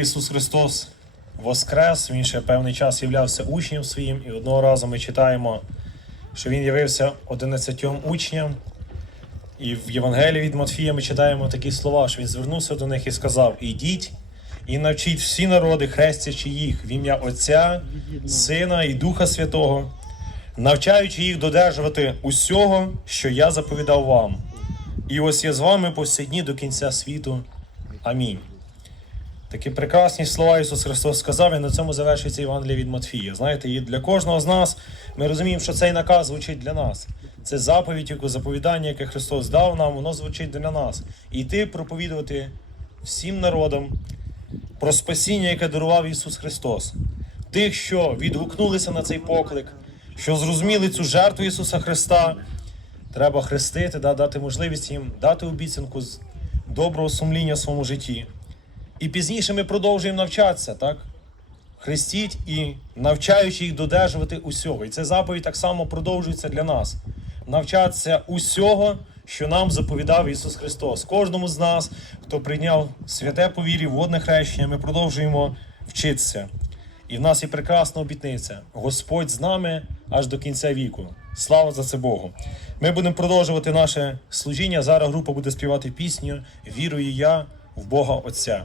Ісус Христос воскрес, він ще певний час являвся учнем своїм, і одного разу ми читаємо, що він явився 11 учням. І в Євангелії від Матфія ми читаємо такі слова, що він звернувся до них і сказав: Ідіть і навчіть всі народи, хрестячи їх в ім'я Отця, Сина і Духа Святого, навчаючи їх додержувати усього, що я заповідав вам. І ось я з вами по всі дні до кінця світу. Амінь. Такі прекрасні слова Ісус Христос сказав, і на цьому завершується Євангеліє від Матфія. Знаєте, і для кожного з нас ми розуміємо, що цей наказ звучить для нас. Це заповідь, яку заповідання, яке Христос дав нам, воно звучить для нас. І йти проповідувати всім народам про спасіння, яке дарував Ісус Христос. Тих, що відгукнулися на цей поклик, що зрозуміли цю жертву Ісуса Христа, треба хрестити, да, дати можливість їм дати обіцянку з доброго сумління в своєму житті. І пізніше ми продовжуємо навчатися, так? Хрестіть і навчаючи їх додержувати усього. І ця заповідь так само продовжується для нас. Навчатися усього, що нам заповідав Ісус Христос. Кожному з нас, хто прийняв святе по вірі, водне хрещення, ми продовжуємо вчитися. І в нас є прекрасна обітниця. Господь з нами аж до кінця віку. Слава за це Богу. Ми будемо продовжувати наше служіння. Зараз група буде співати пісню Вірую я в Бога Отця.